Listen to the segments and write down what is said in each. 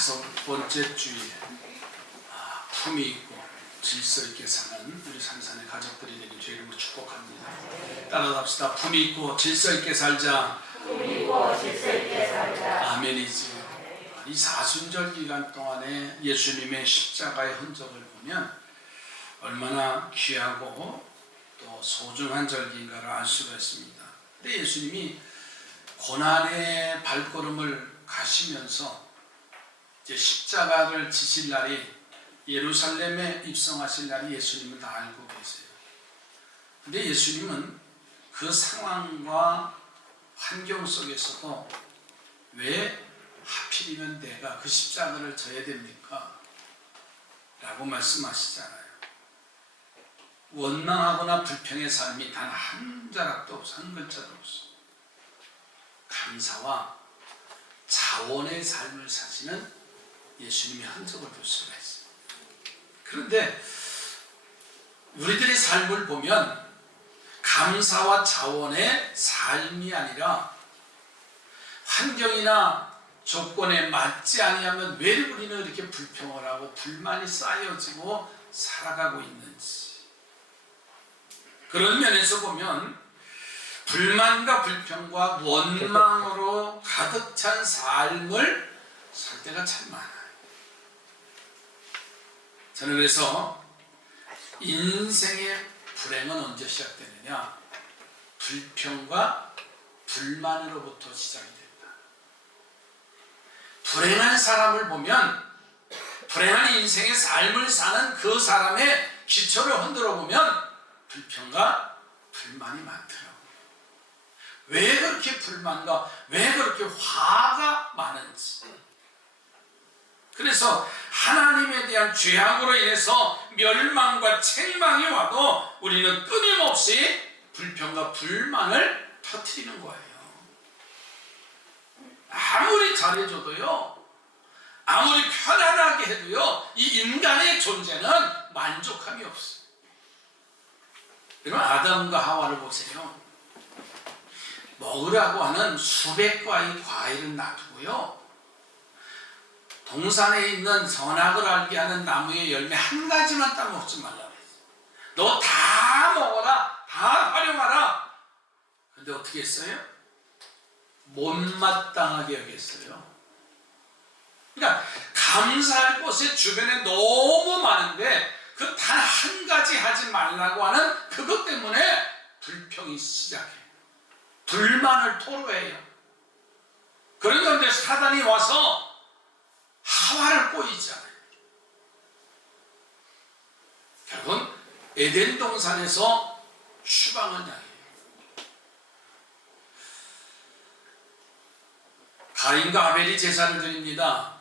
5번째 주일에 품위 있고 질서 있게 사는 우리 산산의 가족들이 되길 주의 이름으로 축복합니다. 따라합시다. 품위 있고 질서 있게 살자. 품위 있고 질서 있게 살자. 아멘이지요. 이 사순절 기간 동안에 예수님의 십자가의 흔적을 보면 얼마나 귀하고 또 소중한 절기인가를 알 수가 있습니다. 근데 예수님이 고난의 발걸음을 가시면서 이제 십자가를 지실 날이 예루살렘에 입성하실 날이 예수님은 다 알고 계세요. 근데 예수님은 그 상황과 환경 속에서도 왜 하필이면 내가 그 십자가를 져야 됩니까? 라고 말씀하시잖아요. 원망하거나 불평의 삶이 단 한 자락도 없어, 한 글자도 없어. 감사와 자원의 삶을 사시는 예수님의 흔적을 볼 수가 있어요. 그런데 우리들의 삶을 보면 감사와 자원의 삶이 아니라 환경이나 조건에 맞지 아니하면 왜 우리는 이렇게 불평을 하고 불만이 쌓여지고 살아가고 있는지, 그런 면에서 보면 불만과 불평과 원망으로 가득 찬 삶을 살 때가 참 많아요. 저는 그래서 인생의 불행은 언제 시작되느냐? 불평과 불만으로부터 시작이 됩니다. 불행한 사람을 보면, 불행한 인생의 삶을 사는 그 사람의 기초를 흔들어 보면 불평과 불만이 많더라고요. 왜 그렇게 불만과 왜 그렇게 화가 많은지. 그래서 하나님에 대한 죄악으로 인해서 멸망과 책망이 와도 우리는 끊임없이 불평과 불만을 터뜨리는 거예요. 아무리 잘해줘도요, 아무리 편안하게 해도요, 이 인간의 존재는 만족함이 없어요. 여러분, 아담과 하와를 보세요. 먹으라고 하는 수백 과의 과일은 놔두고요, 동산에 있는 선악을 알게 하는 나무의 열매 한 가지만 따먹지 말라고 했어요. 너 다 먹어라, 다 활용하라. 근데 어떻게 했어요? 못마땅하게 여겼어요. 그러니까 감사할 것이 주변에 너무 많은데 그 단 한 가지 하지 말라고 하는 그것 때문에 불평이 시작해요. 불만을 토로해요. 그런데 사단이 와서 하와를 꼬이잖아요. 결국은 에덴 동산에서 추방한 양이에요. 가인과 아벨이 제사를 드립니다.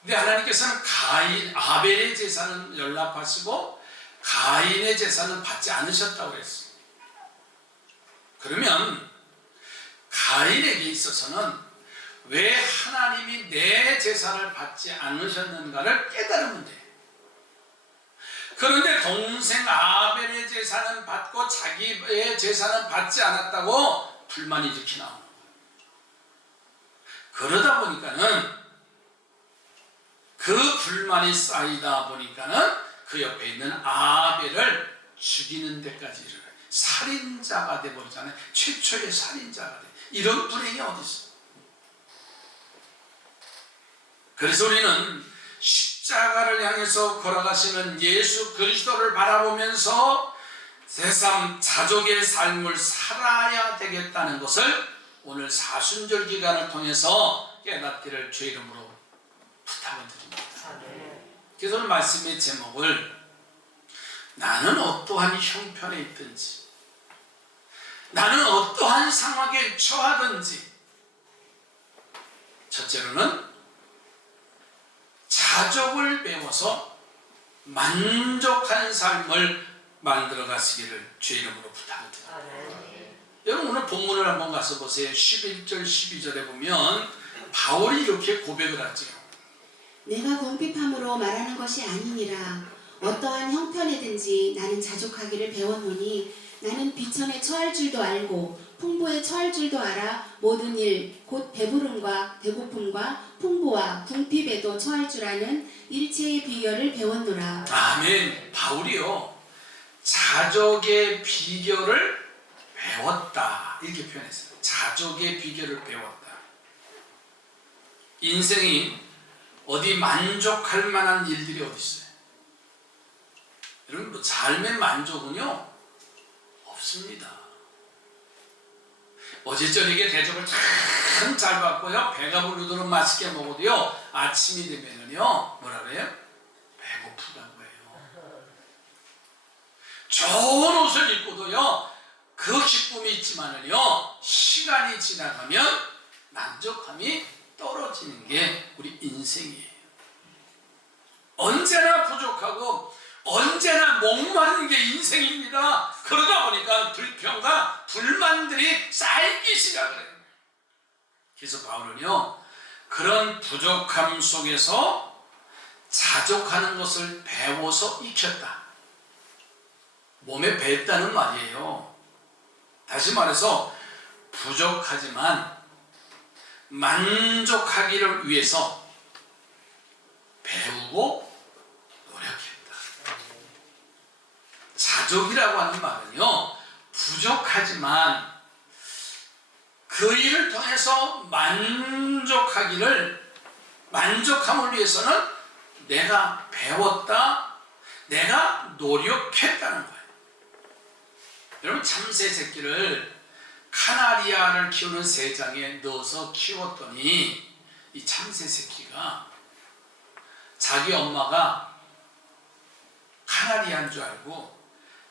근데 하나님께서는 아벨의 제사는 연락하시고 가인의 제사는 받지 않으셨다고 했어요. 그러면 가인에게 있어서는 왜 하나님이 내 제사를 받지 않으셨는가를 깨달으면 돼요. 그런데 동생 아벨의 제사는 받고 자기의 제사는 받지 않았다고 불만이 이렇게 나오는 거예요. 그러다 보니까는 그 불만이 쌓이다 보니까는 그 옆에 있는 아벨을 죽이는 데까지 이르러요. 살인자가 되버리잖아요. 최초의 살인자가 돼. 이런 불행이 어디 있어? 그래서 우리는 십자가를 향해서 걸어가시는 예수 그리스도를 바라보면서 새삼 자족의 삶을 살아야 되겠다는 것을 오늘 사순절 기간을 통해서 깨닫기를 주의 이름으로 부탁을 드립니다. 그래서 오늘 말씀의 제목을 나는 어떠한 형편에 있든지, 나는 어떠한 상황에 처하든지, 첫째로는 자족을 배워서 만족한 삶을 만들어 가시기를 주의 이름으로 부탁을 드립니다. 여러분, 오늘 본문을 한번 가서 보세요. 11절 12절에 보면 바울이 이렇게 고백을 하죠. 내가 궁핍함으로 말하는 것이 아니니라. 어떠한 형편에든지 나는 자족하기를 배웠노니 나는 비천에 처할 줄도 알고 풍부에 처할 줄도 알아 모든 일 곧 배부름과 배고픔과 풍부와 궁핍에도 처할 줄 아는 일체의 비결을 배웠노라. 아멘. 바울이요, 자족의 비결을 배웠다 이렇게 표현했어요. 자족의 비결을 배웠다. 인생이 어디 만족할 만한 일들이 어디 있어요? 여러분, 뭐 삶의 만족은요 없습니다. 어제 저녁에 대접을 참 잘 받고요, 배가 부르도록 맛있게 먹어도요, 아침이 되면은요 뭐라 그래요? 배고프다고 해요. 좋은 옷을 입고도요 그 기쁨이 있지만은요, 시간이 지나가면 만족함이 떨어지는 게 우리 인생이에요. 언제나 부족하고 언제나 목마른 게 인생입니다. 그러다 보니까 불평과 불만들이 쌓이기 시작해요. 그래서 바울은요, 그런 부족함 속에서 자족하는 것을 배워서 익혔다. 몸에 뱄다는 말이에요. 다시 말해서 부족하지만 만족하기를 위해서 배우고 노력했다. 자족이라고 하는 말은요, 부족하지만 그 일을 통해서 만족함을 위해서는 내가 배웠다, 내가 노력했다는 거예요. 여러분, 참새 새끼를 카나리아를 키우는 새장에 넣어서 키웠더니 이 참새 새끼가 자기 엄마가 카나리아인 줄 알고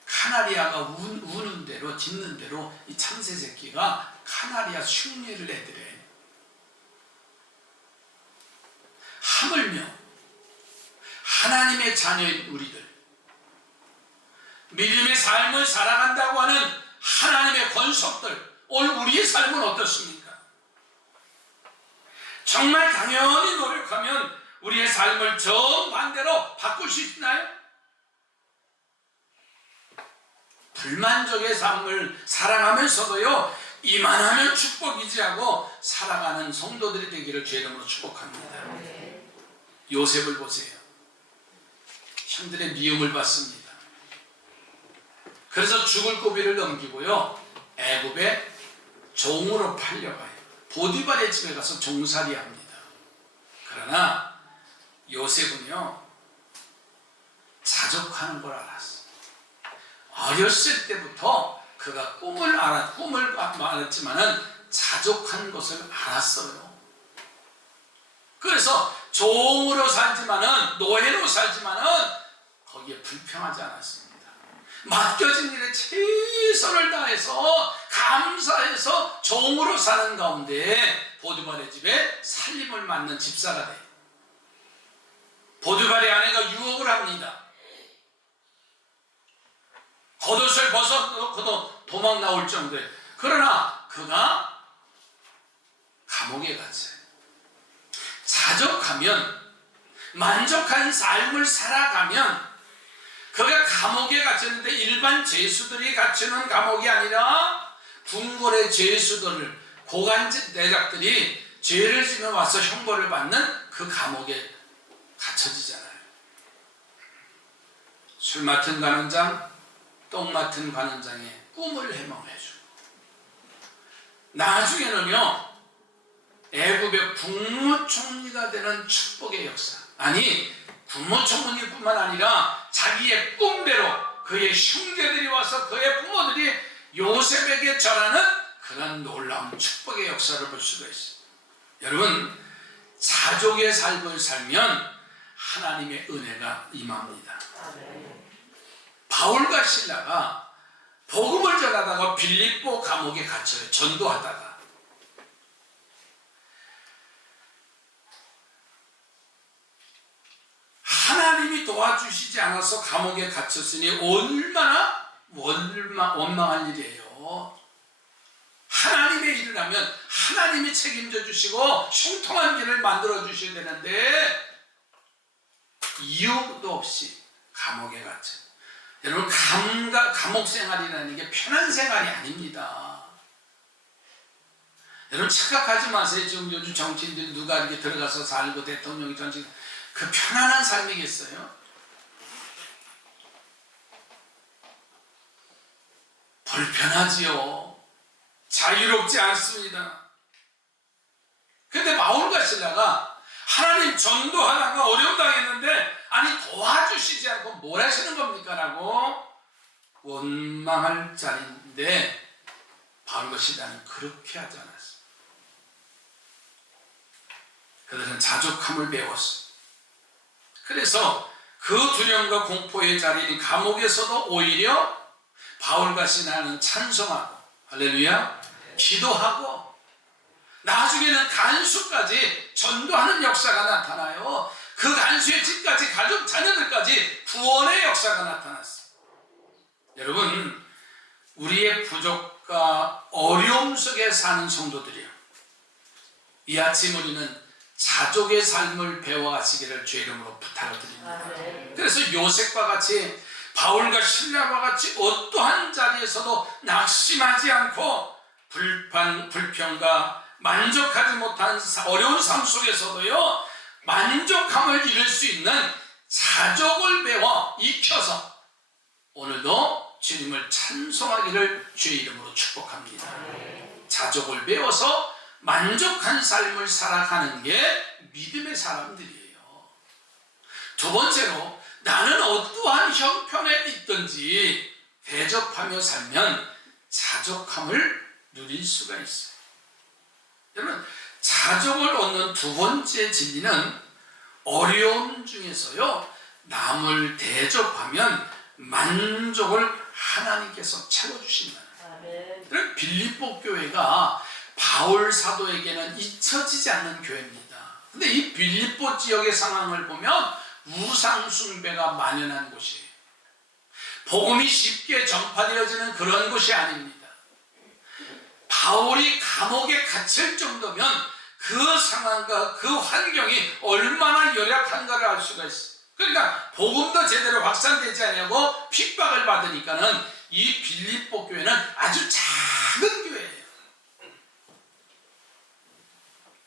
카나리아가 우는 대로 짖는 대로 이 참새 새끼가 카나리아 흉내를 내더래. 하물며 하나님의 자녀인 우리들, 믿음의 삶을 살아간다고 하는 하나님의 권속들, 오늘 우리의 삶은 어떻습니까? 정말 당연히 노력하면 우리의 삶을 정반대로 바꿀 수 있나요? 불만족의 삶을 살아가면서도요, 이만하면 축복이지 하고 살아가는 성도들이 되기를 주의 이름으로 축복합니다. 요셉을 보세요. 형들의 미움을 받습니다. 그래서 죽을 고비를 넘기고요, 애굽에 종으로 팔려가요. 보디발의 집에 가서 종살이 합니다. 그러나 요셉은요, 자족하는 걸 알았어. 어렸을 때부터 그가 꿈을 알았지만은 자족한 것을 알았어요. 그래서 종으로 살지만은, 노예로 살지만은 거기에 불평하지 않았습니다. 맡겨진 일에 최선을 다해서 감사해서 종으로 사는 가운데 보디발의 집에 살림을 맡는 집사가 돼요. 보디발의 아내가 유혹을 합니다. 겉옷을 벗어놓고도 도망 나올 정도에. 그러나 그가 감옥에 갔어요. 자족하면, 만족한 삶을 살아가면, 그가 감옥에 갇혔는데 일반 죄수들이 갇히는 감옥이 아니라 궁궐의 죄수들, 고관직 내작들이 죄를 지며 와서 형벌을 받는 그 감옥에 갇혀지잖아요. 술 맡은 관원장, 똥 맡은 관원장의 꿈을 해몽해주고, 나중에는요, 애굽의 국무총리가 되는 축복의 역사. 아니, 국무총리뿐만 아니라 자기의 꿈대로 그의 형제들이 와서 그의 부모들이 요셉에게 절하는 그런 놀라운 축복의 역사를 볼 수가 있어요. 여러분, 자족의 삶을 살면 하나님의 은혜가 임합니다. 바울과 실라가 복음을 전하다가 빌립보 감옥에 갇혀요. 전도하다가. 하나님이 도와주시지 않아서 감옥에 갇혔으니 얼마나 원망한 일이에요. 하나님의 일을 하면 하나님이 책임져 주시고 형통한 길을 만들어 주셔야 되는데 이유도 없이 감옥에 갇혀. 여러분, 감옥 생활이라는 게 편한 생활이 아닙니다. 여러분 착각하지 마세요. 지금 요즘 정치인들이 누가 이렇게 들어가서 살고 대통령이 전직 그 편안한 삶이겠어요? 불편하지요. 자유롭지 않습니다. 근데 바울과 실라가 하나님 전도하다가 어려움 당했는데 아니 도와주시지 않고 뭘 하시는 겁니까? 라고 원망할 자리인데 바울과 실라는 그렇게 하지 않았어요. 그들은 자족함을 배웠어요. 그래서 그 두려움과 공포의 자리인 감옥에서도 오히려 바울과 실라는 찬송하고 할렐루야 기도하고 나중에는 간수까지 전도하는 역사가 나타나요. 그 간수의 집까지 가족 자녀들까지 구원의 역사가 나타났어요. 여러분 우리의 부족과 어려움 속에 사는 성도들이요, 이 아침 우리는 자족의 삶을 배워가시기를 주의 이름으로 부탁을 드립니다. 그래서 요셉과 같이 바울과 실라와 같이 어떠한 자리에서도 낙심하지 않고 불평과 만족하지 못한 어려운 삶 속에서도요 만족함을 이룰 수 있는 자족을 배워 익혀서 오늘도 주님을 찬송하기를 주의 이름으로 축복합니다. 자족을 배워서 만족한 삶을 살아가는 게 믿음의 사람들이에요. 두 번째로 나는 어떠한 형편에 있든지 대접하며 살면 자족함을 누릴 수가 있어요. 여러분 자족을 얻는 두 번째 진리는 어려움 중에서요 남을 대접하면 만족을 하나님께서 채워주신다. 그럼 빌립보 교회가 바울 사도에게는 잊혀지지 않는 교회입니다. 근데 이 빌립보 지역의 상황을 보면 우상 숭배가 만연한 곳이에요. 복음이 쉽게 전파되어지는 그런 곳이 아닙니다. 바울이 감옥에 갇힐 정도면 그 상황과 그 환경이 얼마나 열악한가를 알 수가 있어요. 그러니까 복음도 제대로 확산되지 않냐고 핍박을 받으니까는 이 빌립보 교회는 아주 작은 교회예요.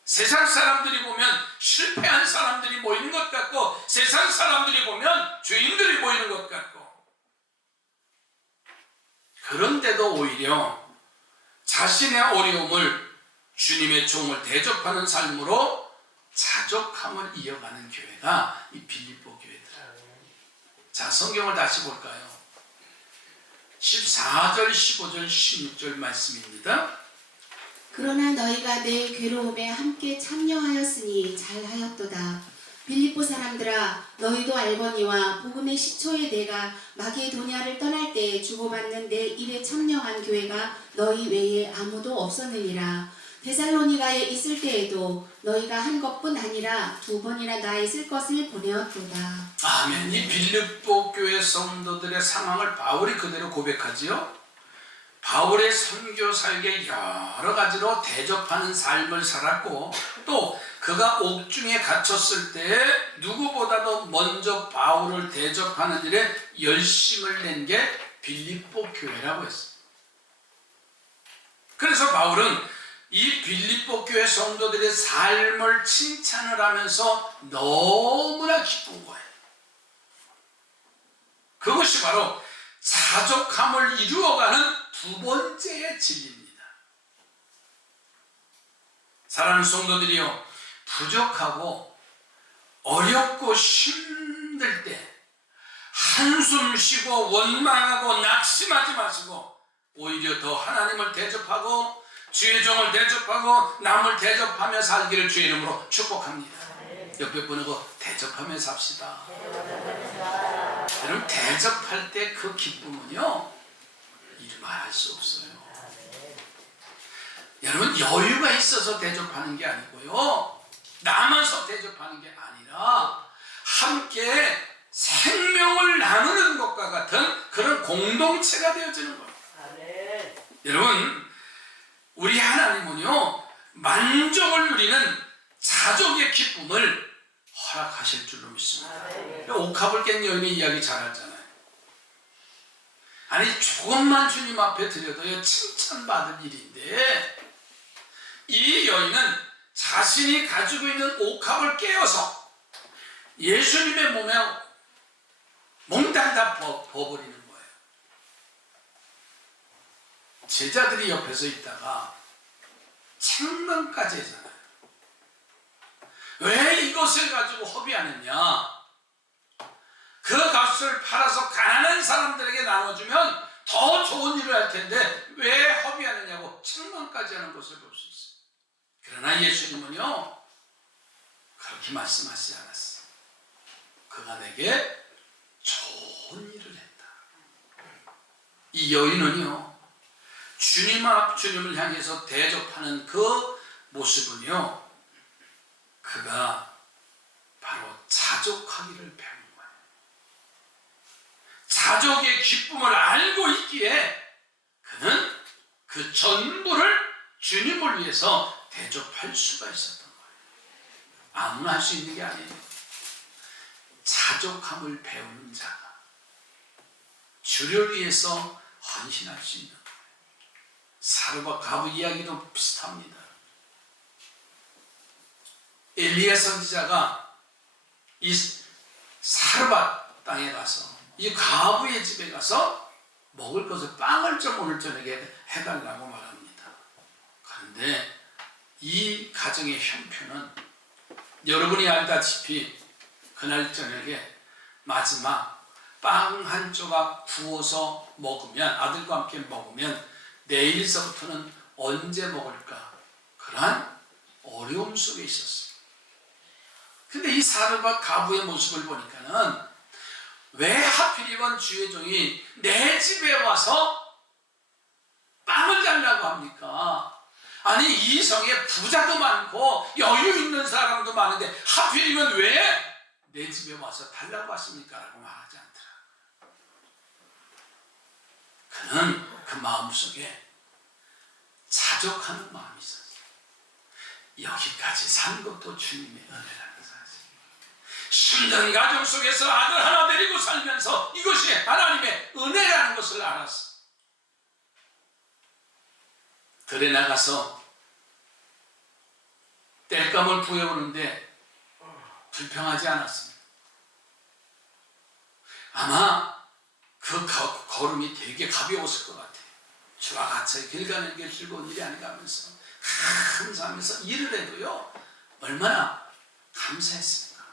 세상 사람들이 보면 실패한 사람들이 모이는 것 같고 세상 사람들이 보면 죄인들이 모이는 것 같고, 그런데도 오히려 자신의 어려움을 주님의 종을 대접하는 삶으로 자족함을 이어가는 교회가 이 빌립보 교회들. 자, 성경을 다시 볼까요? 14절, 15절, 16절 말씀입니다. 그러나 너희가 내 괴로움에 함께 참여하였으니 잘하였도다. 빌립보 사람들아, 너희도 알거니와 복음의 시초에 내가 마게도냐를 떠날 때 주고받는 내 일에 참여한 교회가 너희 외에 아무도 없었느니라. 데살로니가에 있을 때에도 너희가 한 것뿐 아니라 2번이나 나 있을 것을 보내었도다. 아멘. 이 빌립보 교회 성도들의 상황을 바울이 그대로 고백하지요. 바울의 선교 사역에 여러 가지로 대접하는 삶을 살았고, 또 그가 옥중에 갇혔을 때 누구보다도 먼저 바울을 대접하는 일에 열심을 낸 게 빌립보 교회라고 했어요. 그래서 바울은 이 빌립보 교회 성도들의 삶을 칭찬을 하면서 너무나 기쁜 거예요. 그것이 바로 자족함을 이루어가는 두 번째의 진리입니다. 사랑하는 성도들이요, 부족하고 어렵고 힘들 때 한숨 쉬고 원망하고 낙심하지 마시고 오히려 더 하나님을 대접하고 주의 종을 대접하고 남을 대접하며 살기를 주의 이름으로 축복합니다. 옆에 분하고 대접하며 삽시다. 여러분, 대접할 때 그 기쁨은요 이루 말할 수 없어요. 여러분, 여유가 있어서 대접하는 게 아니고요, 남아서 대접하는 게 아니라 함께 생명을 나누는 것과 같은 그런 공동체가 되어지는 거예요. 여러분, 우리 하나님은요 만족을 누리는 자족의 기쁨을 허락하실 줄로 믿습니다. 옥합을 깬 여인의 이야기 잘 알잖아요. 아니, 조금만 주님 앞에 드려도요 칭찬받을 일인데 이 여인은 자신이 가지고 있는 옥합을 깨어서 예수님의 몸에 몽땅 다 버버리는 거예요. 제자들이 옆에서 있다가 책망까지 했잖아요. 왜 이것을 가지고 허비하느냐? 그 값을 팔아서 가난한 사람들에게 나눠주면 더 좋은 일을 할 텐데 왜 허비하느냐고 책망까지 하는 것을 볼 수 있어요. 그러나 예수님은요, 그렇게 말씀하시지 않았어요. 그가 내게 좋은 일을 했다. 이 여인은요, 주님을 향해서 대접하는 그 모습은요, 그가 바로 자족하기를 배운 거예요. 자족의 기쁨을 알고 있기에 그는 그 전부를 주님을 위해서 대접할 수가 있었던 거예요. 아무나 할 수 있는 게 아니에요. 자족함을 배우는 자가 주를 위해서 헌신할 수 있는 거예요. 사르밧 가부 이야기도 비슷합니다. 엘리야 선지자가 이 사르밧 땅에 가서 이 가부의 집에 가서 먹을 것을 빵을 좀 오늘 저녁에 해달라고 말합니다. 그런데 이 가정의 형편은 여러분이 알다시피 그날 저녁에 마지막 빵 한 조각 구워서 먹으면, 아들과 함께 먹으면 내일서부터는 언제 먹을까? 그러한 어려움 속에 있었어요. 근데 이 사르밧 가부의 모습을 보니까는 왜 하필이면 주의 종이 내 집에 와서 빵을 달라고 합니까? 아니, 이 성에 부자도 많고 여유 있는 사람도 많은데 하필이면 왜 내 집에 와서 달라고 하십니까? 라고 말하지 않더라. 그는 그 마음속에 자족하는 마음이 있었어요. 여기까지 산 것도 주님의 은혜라는 사실. 힘든 가정 속에서 아들 하나 데리고 살면서 이것이 하나님의 은혜라는 것을 알았어. 들에 나가서 땔감을 구해오는데 불평하지 않았습니다. 아마 그 걸음이 되게 가벼웠을 것 같아요. 주와 같이 길 가는 게 즐거운 일이 아닌가 하면서 감사하면서 일을 해도요, 얼마나 감사했습니까?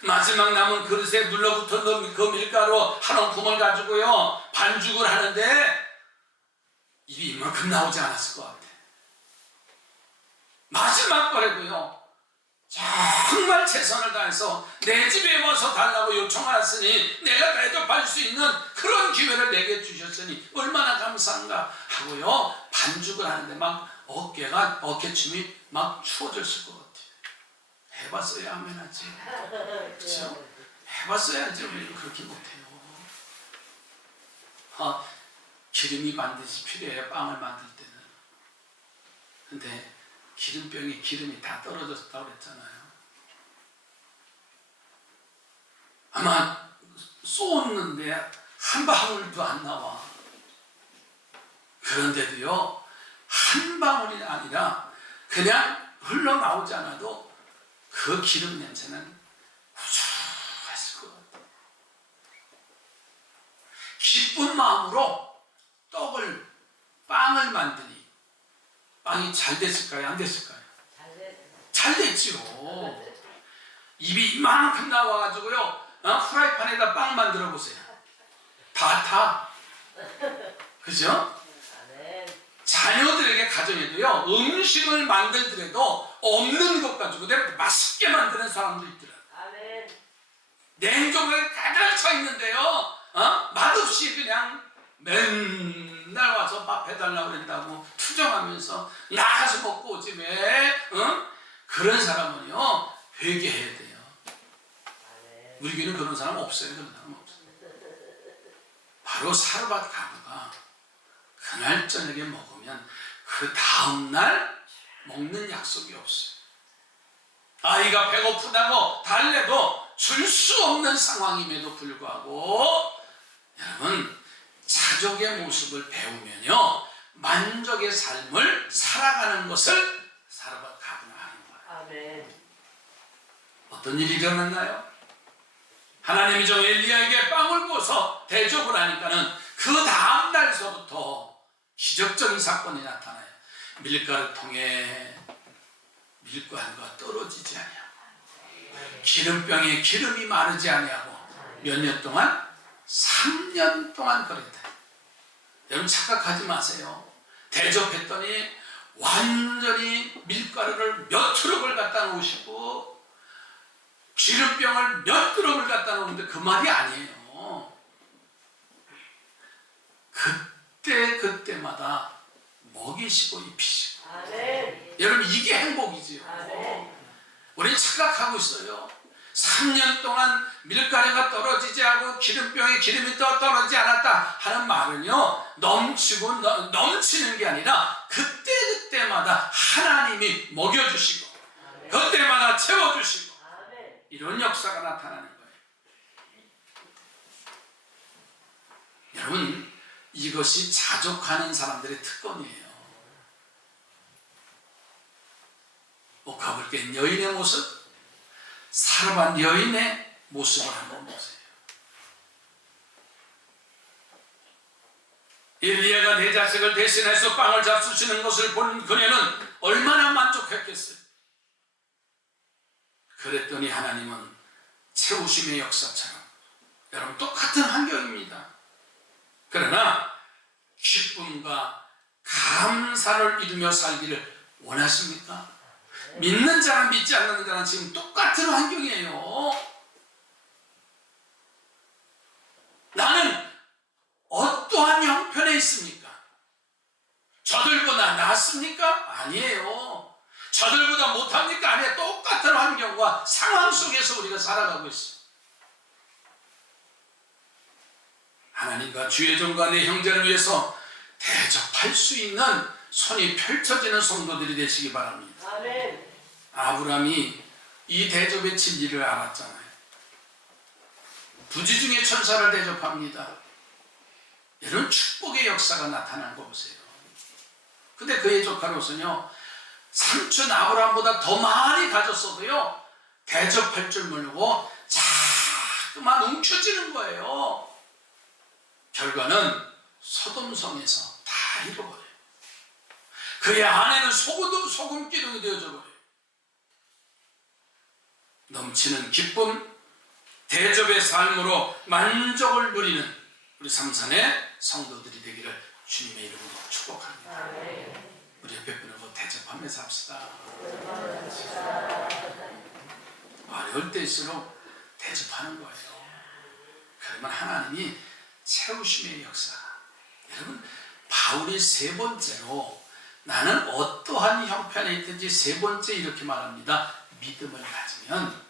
마지막 남은 그릇에 눌러붙은 그 밀가루 한 움큼을 가지고요, 반죽을 하는데 입이 이만큼 나오지 않았을 것 같아요. 마지막 거라도요, 정말 최선을 다해서 내 집에 와서 달라고 요청하였으니 내가 대접할 수 있는 그런 기회를 내게 주셨으니 얼마나 감사한가 하고요, 반죽을 하는데 막 어깨춤이 막 추워졌을 것 같아요. 해봤어야 하면 하지. 그렇죠? 해봤어야지. 왜 그렇게 못해요? 기름이 반드시 필요해요, 빵을 만들 때는. 근데 기름병에 기름이 다 떨어졌다고 그랬잖아요. 아마 쏘았는데 한 방울도 안 나와. 그런데도요, 한 방울이 아니라 그냥 흘러나오지 않아도 그 기름 냄새는 후줄했을 것 같아요. 기쁜 마음으로 빵을 만드니 빵이 잘 됐을까요? 안 됐을까요? 잘 됐지요. 입이 이만큼 나와가지고요, 프라이팬에다 빵 만들어 보세요. 다 타. 그죠? 자녀들에게 가정에도요, 음식을 만들더라도 없는 것 가지고 내가 맛있게 만드는 사람도 있더라고요. 냉장고에 가득 차 있는데요, 맛없이 그냥 맨날 와서 밥 해달라고 그런다고 투정하면서 나가서 먹고 오지 왜? 그런 사람은요, 회개해야 돼요. 우리 교회는 그런 사람 없어요. 그런 사람 없어요. 바로 사르밧 가부가 그날 저녁에 먹으면 그 다음날 먹는 약속이 없어요. 아이가 배고프다고 달래도 줄 수 없는 상황임에도 불구하고, 여러분, 자족의 모습을 배우면요, 만족의 삶을 살아가 살아가는 것을 살아가구나 하는 거예요. 아멘. 어떤 일이 일어났나요? 하나님이 저 엘리야에게 빵을 구워서 대접을 하니까는 그 다음 날서부터 기적적인 사건이 나타나요. 밀가루 통에 밀가루가 떨어지지 아니하고 기름병에 기름이 마르지 아니하고 몇 년 동안? 3년 동안 그랬다. 여러분 착각하지 마세요. 대접했더니 완전히 밀가루를 몇 트럭을 갖다 놓으시고 기름병을 몇 트럭을 갖다 놓는데 그 말이 아니에요. 그때마다 먹이시고 입히시고. 아멘. 여러분 이게 행복이지요. 아멘. 우리 착각하고 있어요. 3년 동안 밀가루가 떨어지지 않고 기름병에 기름이 떨어지지 않았다 하는 말은요, 넘치는 게 아니라 그때마다 하나님이 먹여주시고 그때마다 채워주시고 이런 역사가 나타나는 거예요. 여러분 이것이 자족하는 사람들의 특권이에요. 옷가볼 깬 여인의 모습, 사랑한 여인의 모습을 한번 보세요. 엘리야가 내 자식을 대신해서 빵을 잡수시는 것을 본 그녀는 얼마나 만족했겠어요. 그랬더니 하나님은 채우심의 역사처럼, 여러분 똑같은 환경입니다. 그러나 기쁨과 감사를 이루며 살기를 원하십니까? 믿는 자랑 믿지 않는 자랑 지금 똑같은 환경이에요. 나는 어떠한 형편에 있습니까? 저들보다 낫습니까? 아니에요. 저들보다 못합니까? 아니에요. 똑같은 환경과 상황 속에서 우리가 살아가고 있어요. 하나님과 주의 종과 내 형제를 위해서 대접할 수 있는 손이 펼쳐지는 성도들이 되시기 바랍니다. 아멘. 아브라함이 이 대접의 진리를 알았잖아요. 부지 중에 천사를 대접합니다. 이런 축복의 역사가 나타난 거 보세요. 근데 그의 조카로서는요, 삼촌 아브라함보다 더 많이 가졌어도요, 대접할 줄 모르고 자꾸만 움켜쥐는 거예요. 결과는 소돔성에서 다 잃어버려요. 그의 아내는 소금 기둥이 되어져 버려요. 넘치는 기쁨, 대접의 삶으로 만족을 누리는 우리 삼산의 성도들이 되기를 주님의 이름으로 축복합니다. 우리 옆에 분하고 대접하면서 합시다. 어려울 때일수록 대접하는 거예요. 그러면 하나님이 채우심의 역사. 여러분, 바울이 세 번째로 나는 어떠한 형편에 있든지 세 번째 이렇게 말합니다. 믿음을 가지면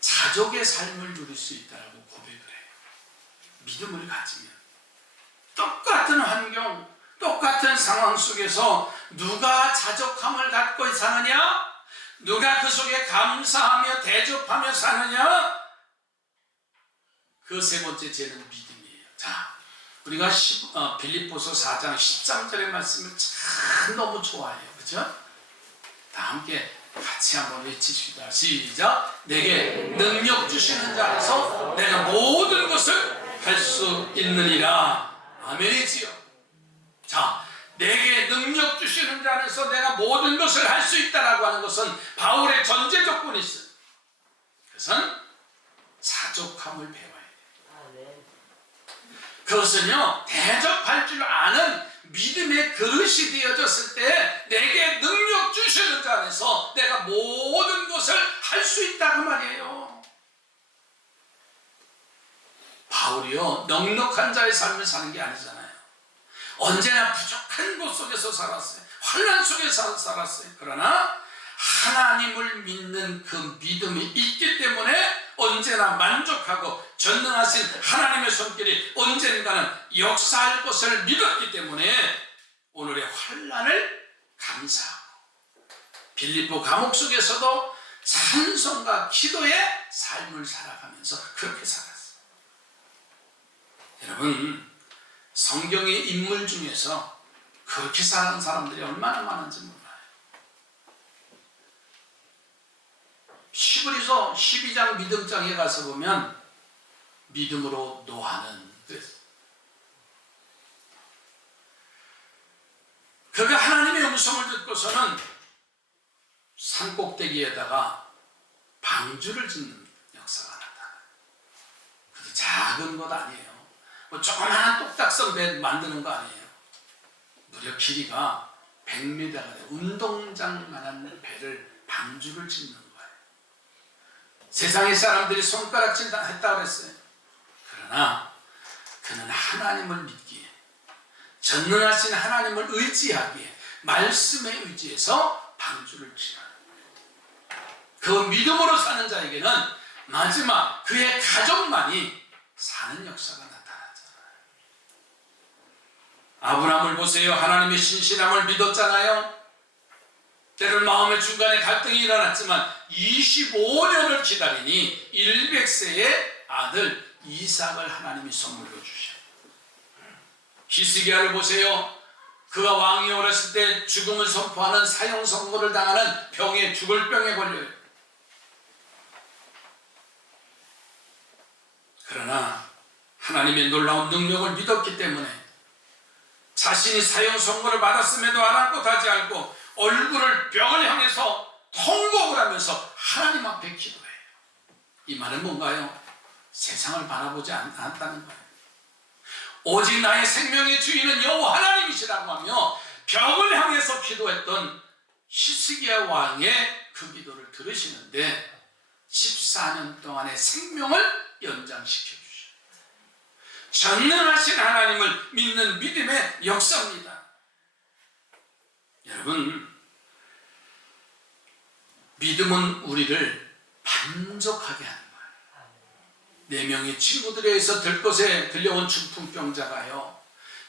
자족의 삶을 누릴 수 있다고 고백을 해요. 믿음을 가지면 똑같은 환경, 똑같은 상황 속에서 누가 자족함을 갖고 사느냐? 누가 그 속에 감사하며 대접하며 사느냐? 그 세 번째 죄는 믿음이에요. 자, 우리가 빌립보서 4장 13절의 말씀을 참 너무 좋아해요. 그죠? 다 함께 같이 한번 외치십시다. 시작. 내게 능력 주시는 자 안에서 내가 모든 것을 할 수 있느니라. 아멘이지요. 자, 내게 능력 주시는 자 안에서 내가 모든 것을 할 수 있다라고 하는 것은 바울의 전제 조건이 있어요. 그것은 자족함을 배워야 돼요. 그것은요, 대접할 줄 아는 믿음의 그릇이 되어졌을 때 내게 능력 주시는 자 안에서 내가 모든 것을 할 수 있다 그 말이에요. 바울이요, 넉넉한 자의 삶을 사는 게 아니잖아요. 언제나 부족한 곳 속에서 살았어요. 환난 속에서 살았어요. 그러나 하나님을 믿는 그 믿음이 있기 때문에 언제나 만족하고 전능하신 하나님의 손길이 언젠가는 역사할 것을 믿었기 때문에 오늘의 환난을 감사하고 빌립보 감옥 속에서도 찬송과 기도의 삶을 살아가면서 그렇게 살았어요. 여러분, 성경의 인물 중에서 그렇게 사는 사람들이 얼마나 많은지 몰라요. 히브리서 12장 믿음장에 가서 보면 믿음으로 노하는 뜻. 그가 하나님의 음성을 듣고서는 산꼭대기에다가 방주를 짓는 역사가 나타나요. 그게 작은 것 아니에요. 뭐 조그마한 똑딱선 배 만드는 거 아니에요. 무려 길이가 100m가 돼요. 운동장만한 배를 방주를 짓는 거예요. 세상의 사람들이 손가락질 했다고 그랬어요. 그러나 그는 하나님을 믿기에, 전능하신 하나님을 의지하기에, 말씀에 의지해서 방주를 지어요. 그 믿음으로 사는 자에게는 마지막 그의 가족만이 사는 역사가 나타나잖아요. 아브라함을 보세요. 하나님의 신실함을 믿었잖아요. 때론 마음의 중간에 갈등이 일어났지만 25년을 기다리니 100세의 아들 이삭을 하나님이 선물로 주셔. 히스기야를 보세요. 그가 왕이 어렸을 때 죽음을 선포하는 사형 선고를 당하는 병에, 죽을 병에 걸려요. 그러나 하나님의 놀라운 능력을 믿었기 때문에 자신이 사형 선고를 받았음에도 아랑곳하지 않고 얼굴을 벽을 향해서 통곡을 하면서 하나님 앞에 기도해요. 이 말은 뭔가요? 세상을 바라보지 않았다는 거예요. 오직 나의 생명의 주인은 여호와 하나님이시라고 하며 벽을 향해서 기도했던 히스기야 왕의 그 기도를 들으시는데 14년 동안의 생명을 연장시켜 주셔요. 전능하신 하나님을 믿는 믿음의 역사입니다. 여러분, 믿음은 우리를 만족하게 하는 거예요. 4명의 친구들에 의해서 들것에 들려온 중풍병자가요,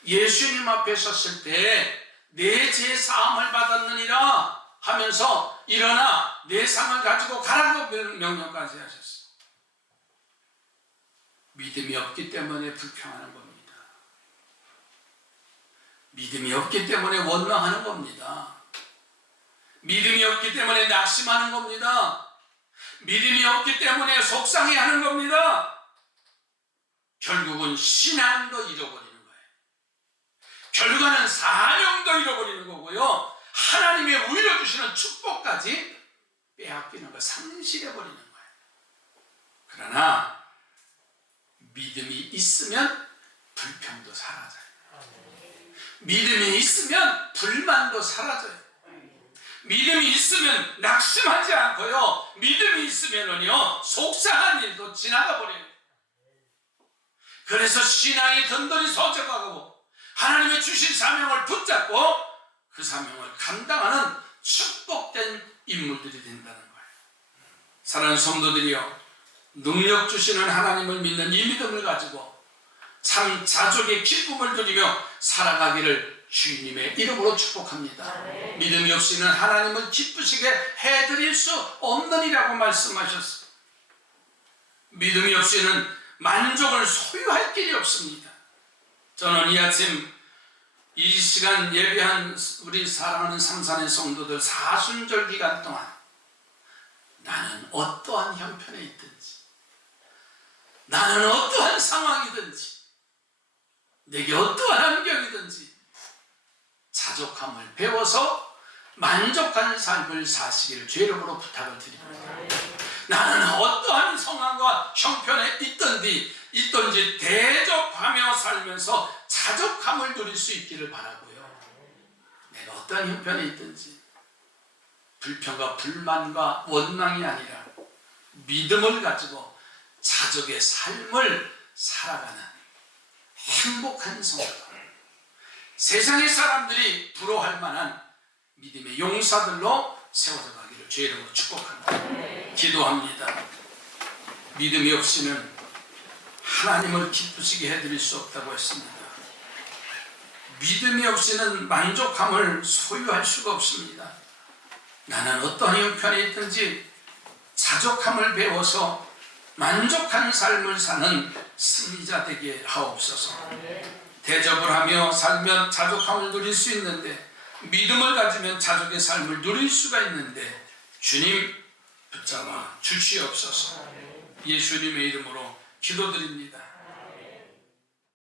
예수님 앞에 섰을 때 내 죄 사함을 받았느니라 하면서 일어나 내 상을 가지고 가라고 명령까지 하셨어요. 믿음이 없기 때문에 불평하는 겁니다. 믿음이 없기 때문에 원망하는 겁니다. 믿음이 없기 때문에 낙심하는 겁니다. 믿음이 없기 때문에 속상해하는 겁니다. 결국은 신앙도 잃어버리는 거예요. 결과는 사명도 잃어버리는 거고요. 하나님의 우리를 주시는 축복까지 빼앗기는 거, 상실해버리는 거예요. 그러나 믿음이 있으면 불평도 사라져요. 믿음이 있으면 불만도 사라져요. 믿음이 있으면 낙심하지 않고요. 믿음이 있으면은요, 속상한 일도 지나가 버려요. 그래서 신앙이 든든히 서져가고 하나님의 주신 사명을 붙잡고 그 사명을 감당하는 축복된 인물들이 된다는 거예요. 사랑하는 성도들이요, 능력 주시는 하나님을 믿는 이 믿음을 가지고 참 자족의 기쁨을 누리며 살아가기를 주님의 이름으로 축복합니다. 믿음이 없이는 하나님을 기쁘시게 해드릴 수 없느니라고 말씀하셨어요. 믿음이 없이는 만족을 소유할 길이 없습니다. 저는 이 아침 이 시간 예배한 우리 사랑하는 삼산의 성도들 사순절 기간 동안 나는 어떠한 형편에 있든지, 나는 어떠한 상황이든지, 내게 어떠한 환경이든지 자족함을 배워서 만족한 삶을 사시기를 주 이름으로 부탁을 드립니다. 나는 어떠한 상황과 형편에 있든지 대적하며 살면서 자족함을 누릴 수 있기를 바라고요. 내가 어떠한 형편에 있든지 불평과 불만과 원망이 아니라 믿음을 가지고 자족의 삶을 살아가는 행복한 성도, 세상의 사람들이 부러워할 만한 믿음의 용사들로 세워져 가기를 주의 이름으로 축복합니다. 기도합니다. 믿음이 없이는 하나님을 기쁘시게 해드릴 수 없다고 했습니다. 믿음이 없이는 만족함을 소유할 수가 없습니다. 나는 어떠한 형편에 있든지 자족함을 배워서 만족한 삶을 사는 승리자 되게 하옵소서. 대접을 하며 살면 자족함을 누릴 수 있는데, 믿음을 가지면 자족의 삶을 누릴 수가 있는데, 주님 붙잡아 주시옵소서. 예수님의 이름으로 기도드립니다.